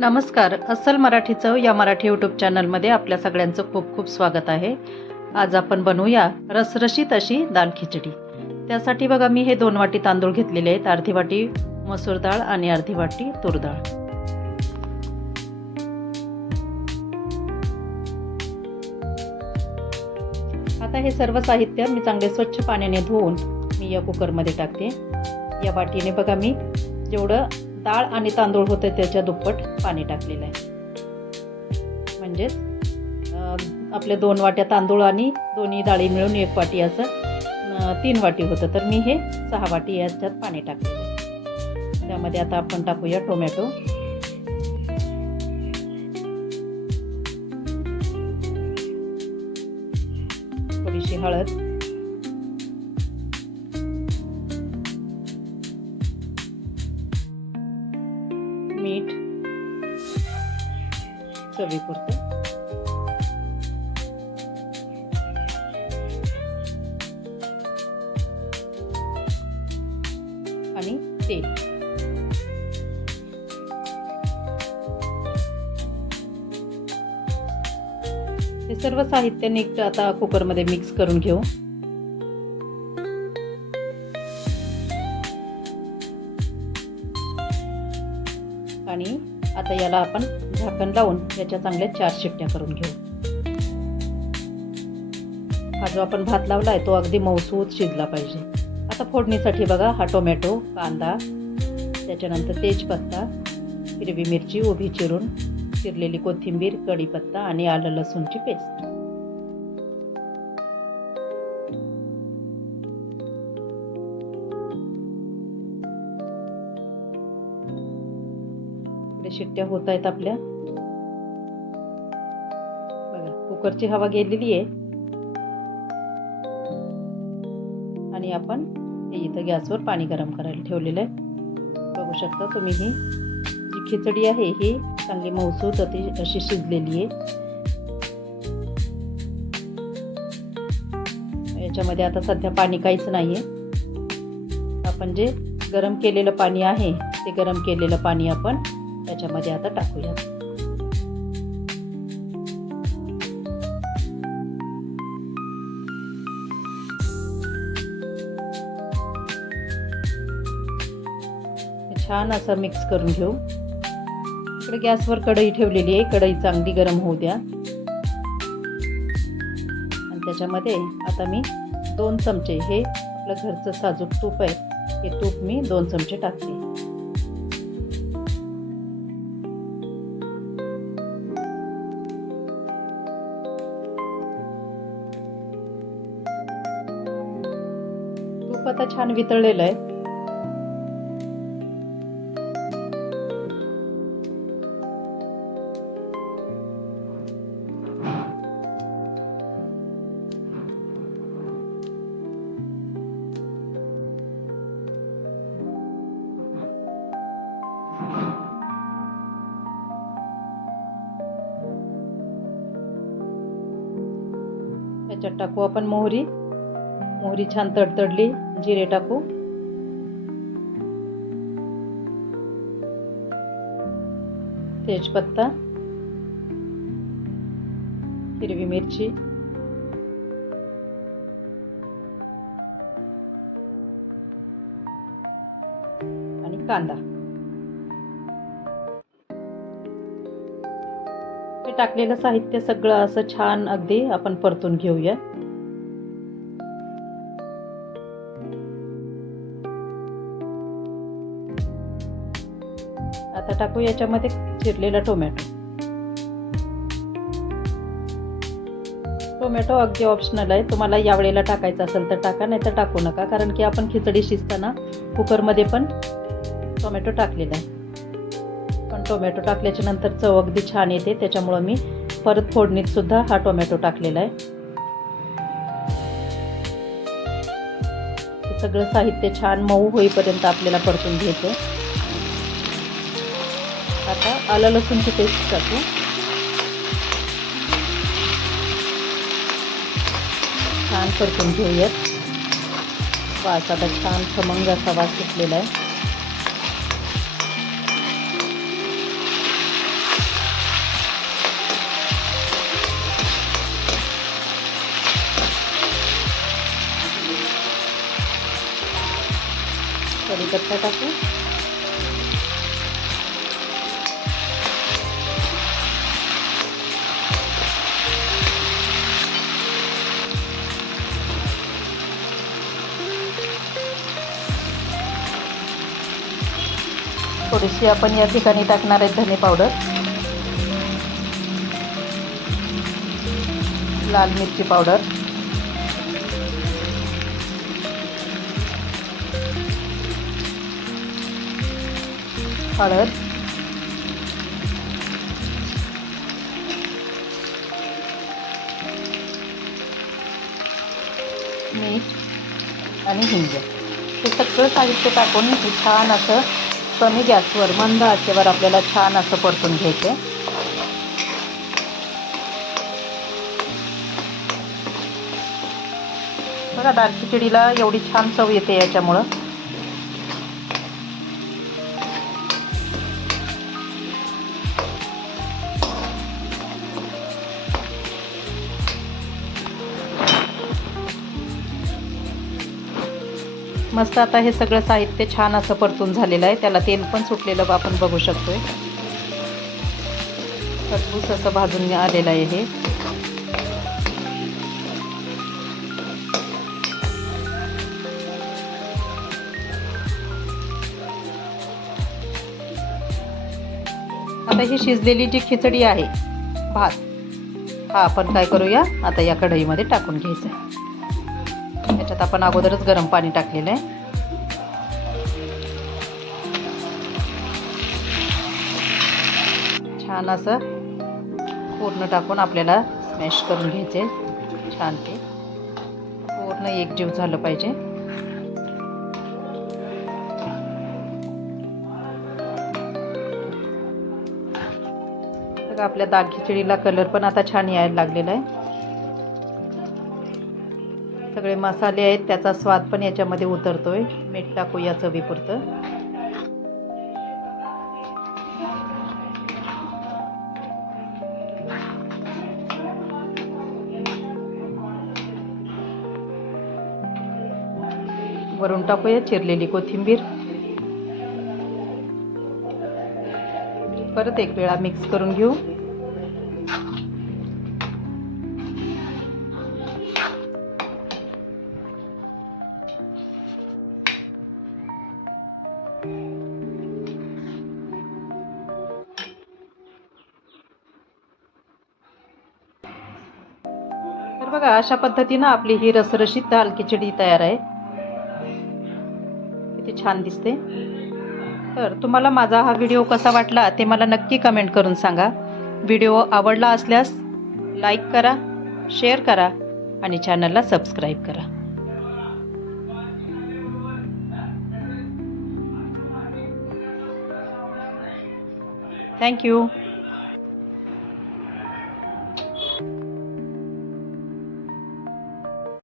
नमस्कार. अस्सल मराठी चव या मराठी यूट्यूब चॅनलमध्ये आपल्या सगळ्यांचं खूप खूप स्वागत आहे. आज आपण बनवूया रसरशीत अशी दाल खिचडी. त्यासाठी बघा मी हे दोन वाटी तांदूळ घेतलेले आहेत. अर्धी वाटी मसूर डाळ आणि अर्धी वाटी तूर डाळ आता हे सर्व साहित्य मी चांगले स्वच्छ पाण्याने धुवून मी या कुकरमध्ये टाकते. या वाटीने बघा मी जेवढं डाळ आणि तांदूळ होते त्याच्या दुप्पट पाणी टाकलेलं आहे. म्हणजेच आपल्या दोन वाट्या तांदूळ आणि दोन्ही डाळी मिळून एक वाटी असं तीन वाटी होतं. तर मी हे सहा वाटी याच्यात पाणी टाकलेलं आहे. त्यामध्ये आता आपण टाकूया टोमॅटो. थोडीशी हळद. चवीपुरतं आणि तेल. हे सर्व साहित्य नीट आता कुकरमध्ये मिक्स करून घेऊ. आणि आता याला आपण झाकण लावून याच्या चांगल्या चार शिट्ट्या करून घेऊ. हा जो आपण भात लावला आहे तो अगदी मऊसूत शिजला पाहिजे. आता फोडणीसाठी बघा हा टोमॅटो कांदा त्याच्यानंतर तेजपत्ता हिरवी मिरची उभी चिरून चिरलेली कोथिंबीर कढीपत्ता आणि आलं लसूणची पेस्ट. शिट्ट्या होत आहेत आपल्या. कुकरची हवा गेलेली आहे. आणि आपण इथं गॅसवर पाणी गरम करायला ठेवलेलं आहे. बघू शकता तुम्ही ही जी खिचडी आहे ही चांगली मऊसूत अति अशी शिजलेली आहे. याच्यामध्ये आता सध्या पाणी काहीच नाही आहे आपण जे गरम केलेलं पाणी आहे ते गरम केलेलं पाणी आपण त्याच्यामध्ये आता टाकूया छान असं मिक्स करून घेऊ. इकडे गॅसवर कढई ठेवलेली आहे. कढई चांगली गरम होऊ द्या. आणि त्याच्यामध्ये आता मी दोन चमचे हे आपलं घरचं साजूक तूप आहे. हे तूप मी दोन चमचे टाकते. तूप आता छान वितळलेलं आहे. त्याच्यात टाकू आपण मोहरी. मोहरी छान तडतडली जिरे टाकू. तेजपत्ता. हिरवी मिरची. आणि कांदा. मी टाकलेलं साहित्य सगळं असं छान अगदी आपण परतून घेऊया. आता टाकू याच्यामध्ये चिरलेला टोमॅटो. टोमॅटो अगदी ऑप्शनल आहे. तुम्हाला यावेळेला टाकायचं असेल तर टाका नाही तर टाकू नका. कारण की आपण खिचडी शिजताना कुकरमध्ये पण टोमॅटो टाकलेला आहे. टोमॅटो टाकल्याच्या नंतर चव अगदी छान येते. त्याच्यामुळं मी परत फोडणीत सुद्धा हा टोमॅटो टाकलेला आहे. सगळं साहित्य छान मऊ होईपर्यंत आपल्याला परतून घ्यायचं आता आलं लसूणची पेस्ट टाकू. छान परतून घेऊयात. वास आता छान खमंग असा वास सुटलेला आहे. टाकू थोडीशी आपण या ठिकाणी टाकणार आहे धने पावडर. लाल मिरची पावडर. हळद मीठ आणि हिंग. हे सगळं साहित्य टाकून हे छान असं कमी गॅसवर मंद आचेवर आपल्याला छान असं परतून घ्यायचं आहे. बघा दाल खिचडीला एवढी छान चव येते याच्यामुळं. मस्त आता हे सगळं साहित्य छान असं परतून झालेलं आहे. त्याला तेल पण सुटलेलं आपण बघू शकतोय. खरपूस असं भाजून आलेलं आहे हे. आता ही शिजलेली जी खिचडी आहे भात हा आपण काय करूया? आता या कढईमध्ये टाकून घ्यायचं आहे. याच्यात आपण अगोदरच गरम पाणी टाकलेलं आहे. छान असं पूर्ण टाकून आपल्याला स्मॅश करून घ्यायचे. छान ते. पूर्ण एकजीव झालं पाहिजे. बघा आपल्या दाग खिचडीला कलर पण आता छान यायला लागलेला आहे. सगळे मसाले आहेत त्याचा स्वाद पण याच्यामध्ये उतरतोय. मीठ टाकू या चवीपुरतं. वरून टाकूया चिरलेली कोथिंबीर. परत एक वेळा मिक्स करून घेऊ. बघा अशा पद्धतीनं आपली ही रसरशीत दाल खिचडी तयार आहे. किती छान दिसते. तर तुम्हाला माझा हा व्हिडिओ कसा वाटला ते मला नक्की कमेंट करून सांगा. व्हिडिओ आवडला असल्यास लाईक करा शेअर करा आणि चॅनलला सबस्क्राईब करा. थँक्यू